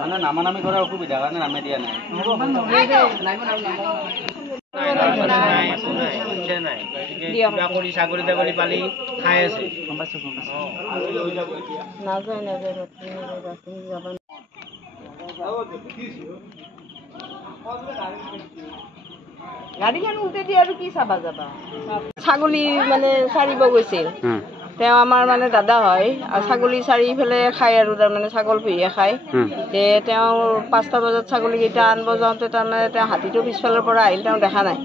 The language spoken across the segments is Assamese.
মানে নামানামি কৰাৰ অসুবিধা কাৰণে নামে দিয়া নাই ছাগলী তাগলী পালি খাই আছে গাড়ীখন উল্টে দি আৰু কি চাবা যাবা ছাগলী মানে চাৰিব গৈছিল তেওঁ আমাৰ মানে দাদা হয় আৰু ছাগলী চাৰি ফেলে খায় আৰু তাৰমানে ছাগল পুহিয়ে খায় যে তেওঁ 5টা বজাত ছাগলীকেইটা আনিব যাওঁতে তাৰমানে তেওঁ হাতীটো পিছফালৰ পৰা আহিল তেওঁ দেখা নাই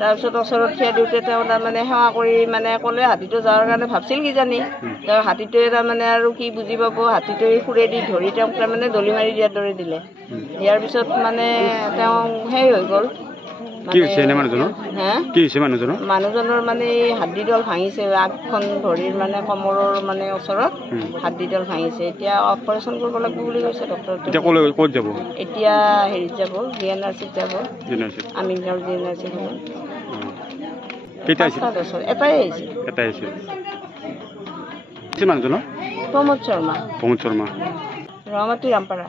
তাৰপিছত ওচৰত থিয় দিওঁতে তেওঁ তাৰমানে সেৱা কৰি মানে ক'লে হাতীটো যোৱাৰ কাৰণে ভাবছিল কিজানি তেওঁ হাতীটোৱে তাৰমানে আৰু কি বুজি পাব হাতীটোৱে খুৰেদি ধৰি তেওঁক তাৰমানে দলি মাৰি দিয়াৰ দৰে দিলে দিয়াৰ পিছত মানে তেওঁ সেই হৈ গ'ল কি হৈছে মানুহজনৰ মানে হাড়িডাল ভাঙিছে আগখন ভৰিৰ মানে কমৰৰ মানে ওচৰত হাড়িডাল ভাঙিছে এতিয়া অপাৰেশ্যন কৰিব লাগিব বুলি কৈছে ডক্টৰে ক'ত যাব এতিয়া হেৰিত যাব জিএনআৰচিত যাব আমিনগাঁও জিএনআৰচিত এটাই আহিছে প্ৰমোদ শৰ্মা ৰঙামাটি ৰামপাৰা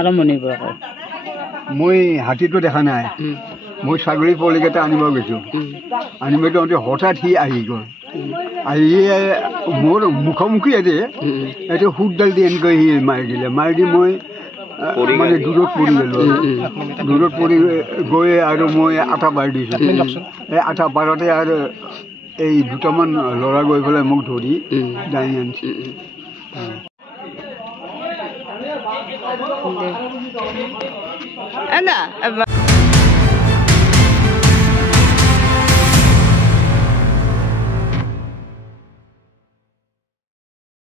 আৰম্ভণিৰ পৰা মই হাতীটো দেখা নাই মই ছাগলী পোৱালিকেইটা আনিব গৈছোঁ আনিব যাওঁতে হঠাৎ সি আহি গ'ল আহি মোৰ মুখামুখি আছে এইটো সুতডাল দি এনেকৈ সি মাৰি দিলে মাৰি দি মই মানে দূৰত পৰি গ'লোঁ দূৰত পৰি গৈ আৰু মই আঠা বাঢ়ি দিছোঁ এই আঠা বাৰতে আৰু এই দুটামান ল'ৰা গৈ পেলাই মোক ধৰি দাঙি আনিছে Ana,